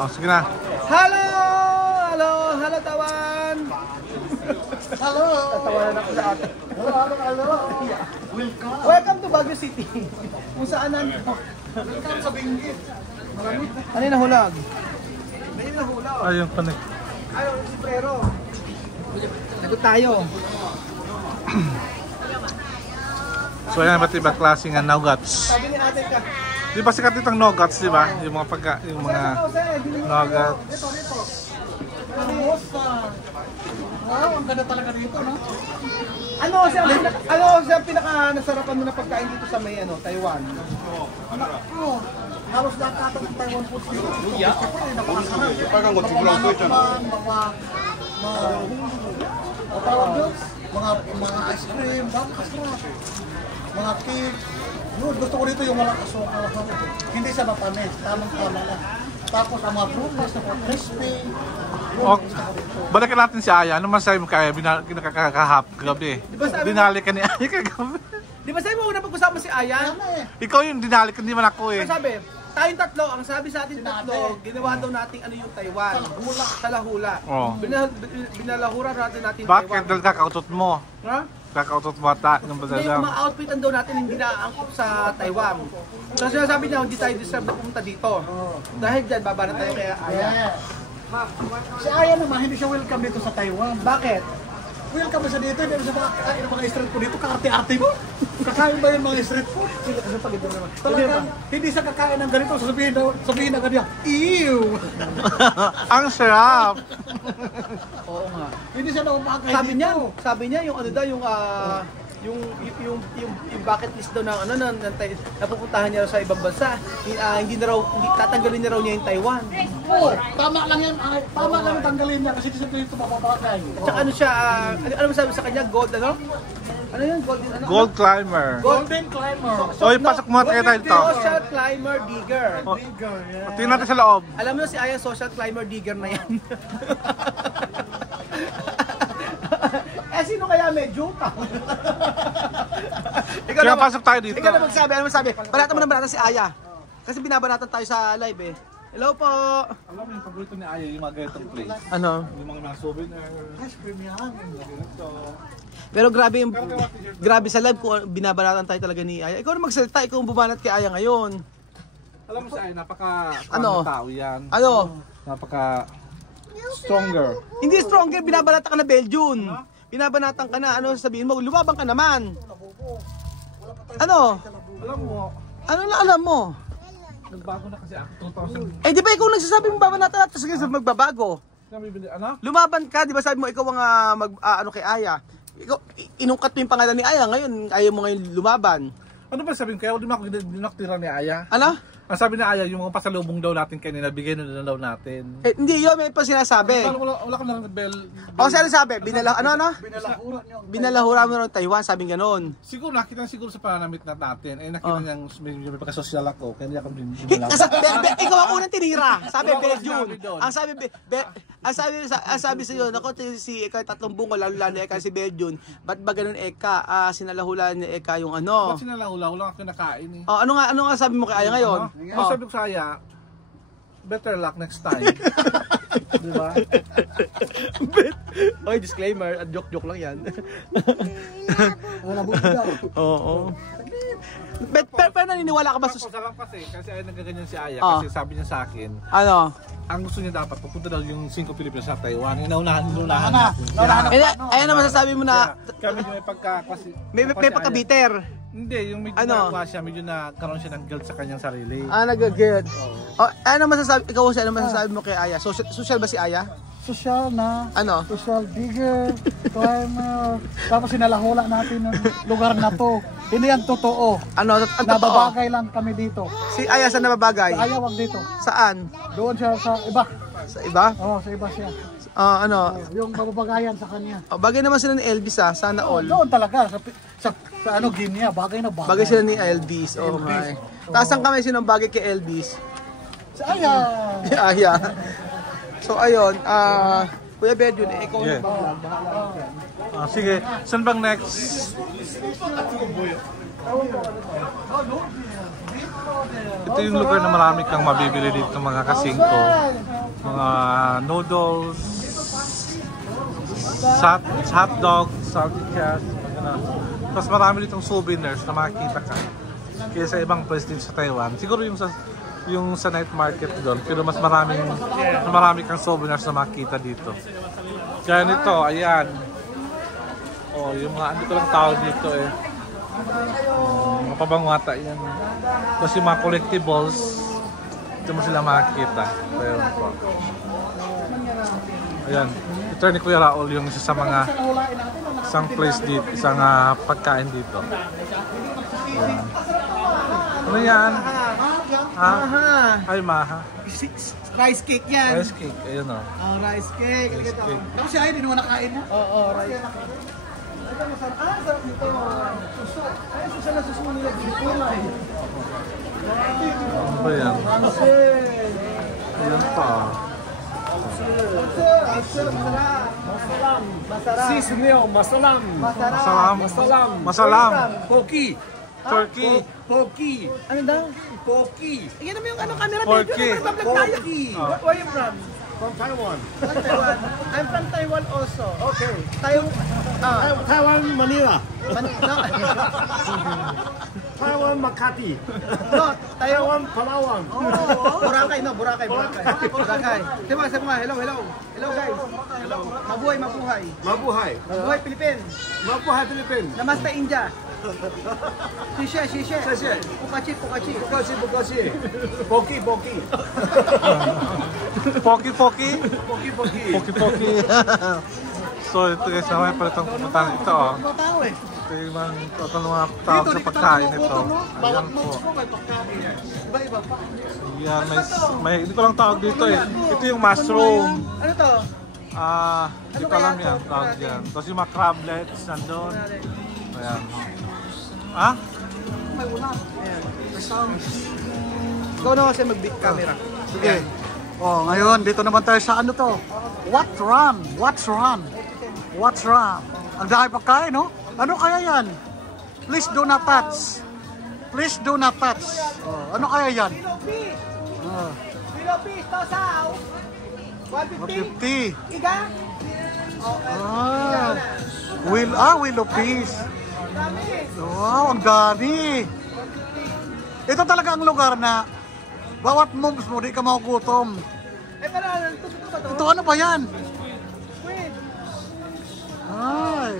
Oh, sige na. Hello! Hello! Hello, Tawan! Hello! Tatawanan ako sa atin. Hello! Welcome! Welcome to Baguio City. Kung saan nandito. Welcome sa Benguet. Ano yung nahulag? Ano yung nahulag? Ayun, panik. Ayaw, si Prero. Lagot tayo. So yan, ba't iba klaseng nuggets? Sabi ni ate ka. Di ba sikat itong nuggets, di ba? Yung mga yung mga nuggets. Wow, ang ganda talaga dito, no? Ano siya pinaka nasarapan mo na pagkain dito sa may Taiwan? Halos lahat ata ng Taiwan food dito. Luya? Parang mga ice cream, mga cake. Gusto ko dito yung walang asukal. Hindi siya matamis, tamang-tama lang. Tapos ang mga prutas na crispy. Balikan natin si Aya. Ano masabi mo kaya? Kinakakahap gabi. Dinali ka ni Aya kagabi. Di ba sabi mo una pag-usama si Aya? Ikaw yung dinali ka, hindi man ako eh. Ano sabi? Tayong tatlo, ang sabi sa atin tatlo, ginawa daw natin yung Taiwan. Talahula. Oh. Binalahura natin Taiwan. Bakit? Dahil kakautot mo. Ha? Kakautot mo ata. Hindi, yung mga outfitan daw natin hindi naaangkop sa Taiwan. So sinasabi niya, hindi tayo deserve na pumunta dito. Dahil dyan, baba na tayo kaya Aya. Si Aya naman, hindi siya welcome dito sa Taiwan. Bakit? Welcome siya dito, hindi siya makakain ng mga street food dito. Kaarte-arte mo. Kakain ba yung mga street food? Talagang, hindi siya kakain ng ganito. Sabihin agad niya, ew! Ang sarap! Oo nga. Hindi siya nakapakain dito. Sabi niya yung yung bucket list daw ng napupuntahan niya sa ibang bansa. Hindi tatanggalin niya raw niya yung Taiwan. Oo, tama lang yan. Tama lang yung tanggalin niya kasi dito mapapakay. At saka ano siya, ano masabi sa kanya? Gold ano? Ano yun? Gold climber. Golden climber. So, ipasok mo tayo dito. Social climber digger. Tingnan natin sa loob. Alam mo si Aya, social climber digger na yan. Sino kaya medyo? Kaya pasok tayo dito. Ikaw na magsabi, ano magsabi? Banatan mo na banatan si Aya. Kasi binabanatan tayo sa live eh. Hello po! Alam mo yung paborito ni Aya, yung mga ganitong place. Ano? Yung mga souvenir. Ice cream yan. Pero grabe sa live kung binabanatan tayo talaga ni Aya. Ikaw na magsalita, ikaw ang bumanat kay Aya ngayon. Alam mo si Aya, napaka tao yan. Ano? Napaka stronger. Hindi stronger, binabanatan ka na Belgian. Binabanatan ka na, ano sabihin mo, lumabang ka naman. Ano? Alam mo, Ano na alam mo? nagbago na kasi ako 2000. Eh di ba ikaw nagsasabi mo babanatan at sige magbabago? Ano? Lumaban ka, di ba sabi mo ikaw ang ano kay Aya. Ikaw, inungkat mo yung pangalan ni Aya, ngayon ayaw mo ngayon lumaban. Ano ba sabihin kaya? Di mo tira ni Aya. Ano? Ang sabi ni Aya, yung mga pasalubong daw natin kanina, bigay na daw natin. Eh, hindi yun, may pa sinasabi. Wala ka na bell. O, saan sabi? Binalahura mo ng Taiwan, sabi gano'n. Siguro, nakita na siguro sa pananamit natin. Eh, nakita niyang may pagkasosyal ako, kaya hindi ako Ikaw ang unang tinira. Sabi, Belgium. Ang sabi sa iyo, nako si Eka tatlong bungo, lalo ni Eka si Belgium. Ba't ba ganun Eka? Sinalahulan ni Eka yung ano. Ba't sinalahula? Wala ka kinakain eh. Ano nga sabi mo kay Aya ngayon? Ano sabi ko sa Aya, better luck next time. Diba? Oy, disclaimer, joke lang yan. Wala buti daw. Oo. Pero naniniwala ka ba sa... Masarap kasi ay nagaganyan si Aya kasi sabi niya sa akin, ano? ang gusto niya dapat pupunta daw yung 5 Pilipinas sa Taiwan. Inunahan natin. Ayun naman sasabi mo na... Kami may pagka... May pagka-bitter. Hindi, yung medyo nakakuha siya, medyo nagkaroon siya ng guilt sa kanyang sarili. Nag-guilt. Ano masasabi, ikaw ano masasabi mo kay Aya? Social ba si Aya? Social na. Ano? Social digger, climber. Tapos sinalahula natin ng lugar na to. Hindi yan totoo. Ano? Nababagay lang kami dito. Si Aya saan nababagay? Aya wag dito. Saan? Doon siya sa iba. Sa iba? Oo, sa iba siya. Yung babagayan sa kanya. Bagay naman sila ni Elvis sana all. Doon talaga sa Guinea, bagay na bagay. Bagay sila ni Elvis. Oh my. Taas ang kamay sinong bagay kay Elvis? Si Aya. Si Aya. So ayun, Kuya Bedyo, ikaw Yeah. na ba? Bahala ka yan. Sige, saan bang next? Ito yung lugar na marami kang mabibili dito, mga kasingko. Mga noodles, hotdog, salty cat, tapos marami ditong souvenirs na makikita ka. Kaya sa ibang place din sa Taiwan, siguro yung sa night market doon, pero mas marami kang souvenirs na makikita dito. Kaya nito, ayan. Oh, yung mga ano ko lang tawag dito eh. Mga pabangwata yan. Tapos yung mga collectibles, ito mo sila makikita. Ayan po. Ayan. Ito ni Kuya Raul yung isa sa mga isang place dito, isang pagkain dito. Ayan. Ano yan? Ha? Ay, maha. Rice cake yan. Rice cake, ayun o. Rice cake. Rice cake. Tapos si Ay, di naman nakain mo. Oo, rice cake. Ito masarap. Sarap nito. Suso. Ay, suso na suso nila. Kulay. Ano ba yan? Ayan pa. Masarap. Sisineo, masalam. Masalam. Masalam. Poki. Turkey. Poki. Ano daw? Poki. Yan naman yung camera Porky. video. Nagbablog tayo. Where are you from? From Taiwan. From Taiwan. I'm from Taiwan also. Okay. Taiwan, Taiwan, Manila. no, Taiwan, Makati. no, Taiwan, Palawan. Boracay, no, Boracay. Boracay. Diba, sabi nga, hello. Hello guys. Mabuhay. Mabuhay. Mabuhay Philippines. Mabuhay, Philippines. Namaste India. Shishe. Shishe. Pukachi. Bukashi. Poki. Poki. So ito guys, naman pala itong pupuntahan ito oh. Mga tao eh. Ito yung mga tawag sa pagkain ito. Ayan po. Iba-iba pa. Ayan, may hindi ko lang tawag dito eh. Ito yung mushroom. Ano to? Hindi ko alam yan, tawag yan. Tapos yung mga crablets nandun. Ayan. May ulam. Ayan. Ikaw na kasi mag-big camera. Sige. Oh, ngayon dito naman tayo sa ano to? What's wrong? Ang dami pagkain, no? Ano kaya yan? Please do not touch. Oh, ano kaya yan? Pilopi, tosaw. 150. 150. Iga. Willow peas. Wow, ang dami. Ito talaga ang lugar na bawat moves mo, di ka magugutom. Pero tutok ba to? Ito ano ba yan? Wait. Ay,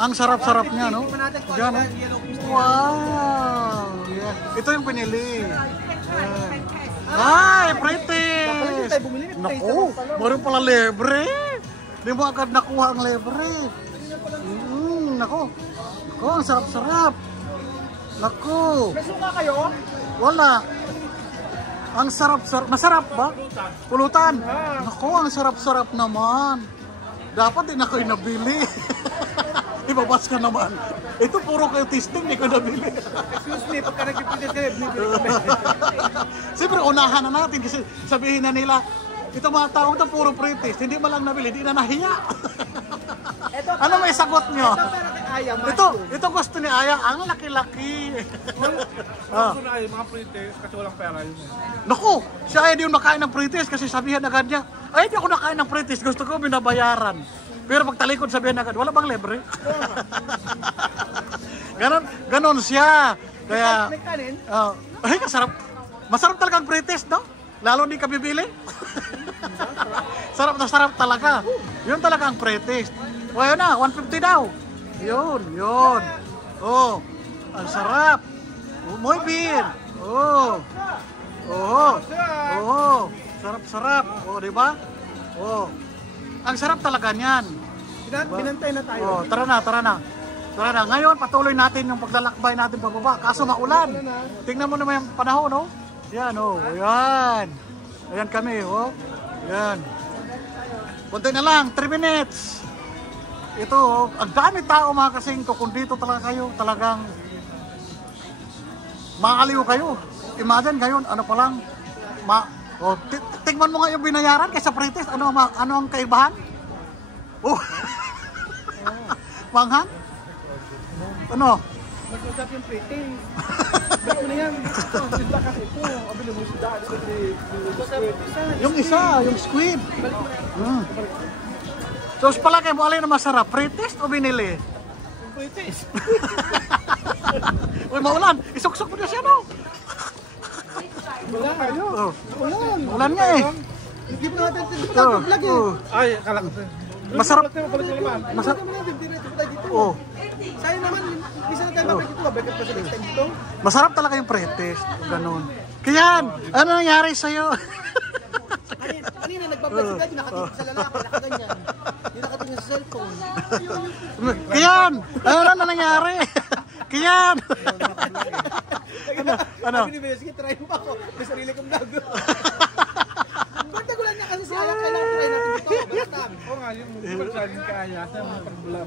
ang sarap-sarap niya, no? Yan, no? Wow! Yeah. Ito yung pinili. Ay, pretty! Naku, meron pala libre. Di mo agad nakuha ang libre. Naku, ang sarap-sarap. Naku. May suka kayo? Wala. Ang sarap-sarap. Masarap ba? Pulutan. Naku, ang sarap-sarap naman. Dapat din ako nabili. Ibabas ka naman. Ito puro kayo testing, di ko nabili. Excuse me, pagka nag-represent kayo, bibili kami. Siyempre, unahan na natin kasi sabihin na nila, ito mga tao ito puro pre-test, hindi mo lang nabili, di na nahiya. Ano may sagot nyo? Ito para kay Aya, Ito gusto ni Aya, ang laki-laki. Gusto na ay mga pre-taste kasi walang pera yun eh. Naku, si Aya di yung nakain ng pre-test kasi sabihan agad niya, ay di ako nakain ng pre-test, gusto ko binabayaran. Pero pag talikod sabihan agad, wala bang libre? Ganon siya. Kaya, May kanin? ay kasarap. Masarap talaga ang pre-test, no? Lalo di ka bibili. Sarap na sarap talaga. Yun talaga ang pre-test. O yun na, 150 daw. Yun. Oh, ang sarap. Muy bien. Oh. Sarap. Oh, di ba? Oh. Ang sarap talaga niyan. Binantay na tayo. Oh, tara na. Ngayon, patuloy natin yung paglalakbay natin pababa. Kaso maulan. Tingnan mo naman yung panahon, no? Yan, oh. Yan. Ayan kami, oh. Yan. Punta na lang, 3 minutes. Ito, oh. Ang dami tao mga kasingko. Kung dito talaga kayo, talagang maaliw kayo. Imagine ngayon, ano pa lang, tingnan mo nga yung binayaran kaysa pre-test. Ano ang kaibahan? Oh. Manghang? Ano? Mag-usap yung pretty. Ba't mo na yan? Sinta kasi ito. Abili mo siya daan. Yung isa, yung squid. So, palagay mo, alin na masarap? Pre-test o binili? Pretty. Uy, maulan. Isuksok mo na siya, no? Wala kayo. Oh. Ulan. Ulan nga eh. Hindi mo natin vlog eh. Ay, akala ko. Masarap. Masarap mo natin. Diretso tayo dito. Oh. Sayang naman. Isa na tayo babalik dito. Babalik pa sa next time dito. Masarap talaga yung pre-test. Ganun. Kayan, ano nangyari sa'yo? Kanina nagbablog sila. Nakatingin sa lalaki. Nakaganyan. Hindi nakatingin sa cellphone. Kayan, ano na nangyari? Kayan! Ano? Sabi ni Bea, sige, try mo ako. May sarili kong vlog. Ba't nagulan niya kasi si Alam, kailangan try natin dito. Basta. Oo nga, yung pag-charging kaya sa mga pagbula.